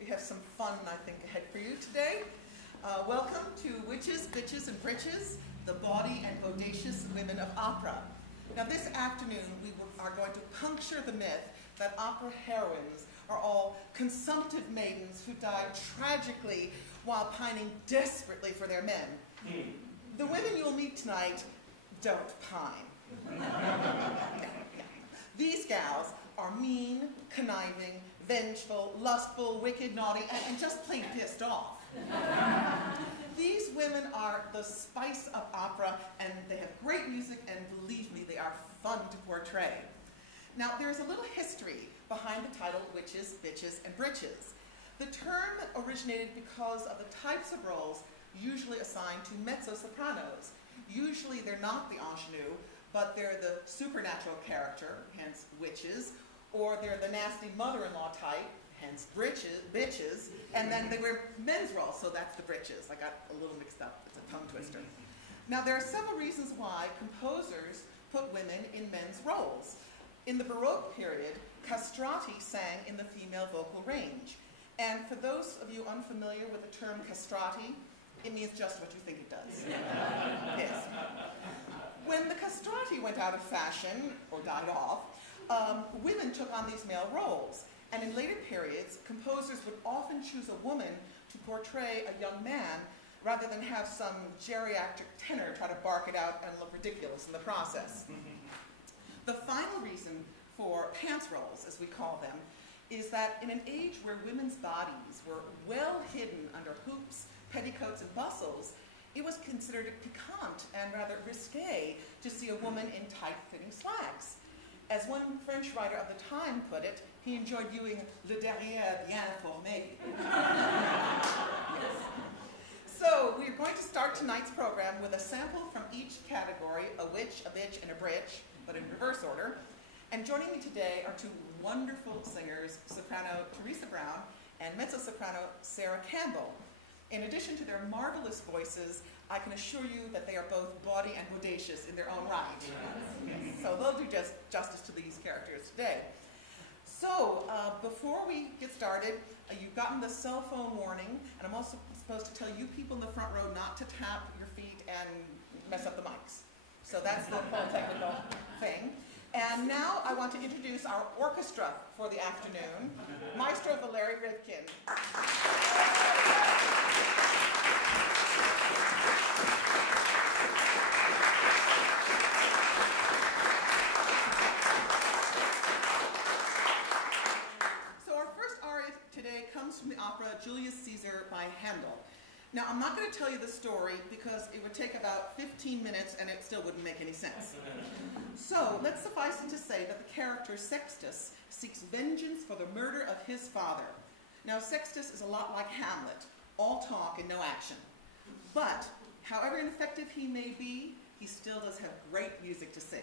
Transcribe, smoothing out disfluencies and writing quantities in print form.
We have some fun, I think, ahead for you today. Welcome to Witches, Bitches, and Britches, the Bawdy and Bodacious women of opera. Now this afternoon we are going to puncture the myth that opera heroines are all consumptive maidens who died tragically while pining desperately for their men. The women you'll meet tonight don't pine. These gals are mean, conniving, vengeful, lustful, wicked, naughty, and just plain pissed off. These women are the spice of opera, and they have great music, and believe me, they are fun to portray. Now, there's a little history behind the title Witches, Bitches, and Britches. The term originated because of the types of roles usually assigned to mezzo-sopranos. Usually they're not the ingenue, but they're the supernatural character, hence witches, or they're the nasty mother-in-law type, hence bitches, and then they wear men's roles, so that's the Britches. I got a little mixed up. It's a tongue twister. Now, there are several reasons why composers put women in men's roles. In the Baroque period, castrati sang in the female vocal range. And for those of you unfamiliar with the term castrati, it means just what you think it does. Yes. When the castrati went out of fashion, or died off, women took on these male roles. And in later periods, composers would often choose a woman to portray a young man rather than have some geriatric tenor try to bark it out and look ridiculous in the process. The final reason for pants roles, as we call them, is that in an age where women's bodies were well hidden under hoops, petticoats, and bustles, it was considered piquant and rather risque to see a woman in tight-fitting slacks. As one French writer of the time put it, he enjoyed viewing le derrière bien formé. Yes. So we're going to start tonight's program with a sample from each category, a witch, a bitch, and a britch, but in reverse order. And joining me today are two wonderful singers, soprano Teresa Brown and mezzo-soprano Sarah Campbell. In addition to their marvelous voices, I can assure you that they are both bawdy and bodacious in their own right. Yes. So they'll do justice to these characters today. So before we get started, you've gotten the cell phone warning, and I'm also supposed to tell you people in the front row not to tap your feet and mess up the mics. So that's the whole technical thing. And now I want to introduce our orchestra for the afternoon, Maestro Valery Rivkin. Comes from the opera Julius Caesar by Handel. Now, I'm not going to tell you the story because it would take about 15 minutes and it still wouldn't make any sense. So, let's suffice it to say that the character Sextus seeks vengeance for the murder of his father. Now, Sextus is a lot like Hamlet, all talk and no action. But, however ineffective he may be, he still does have great music to sing.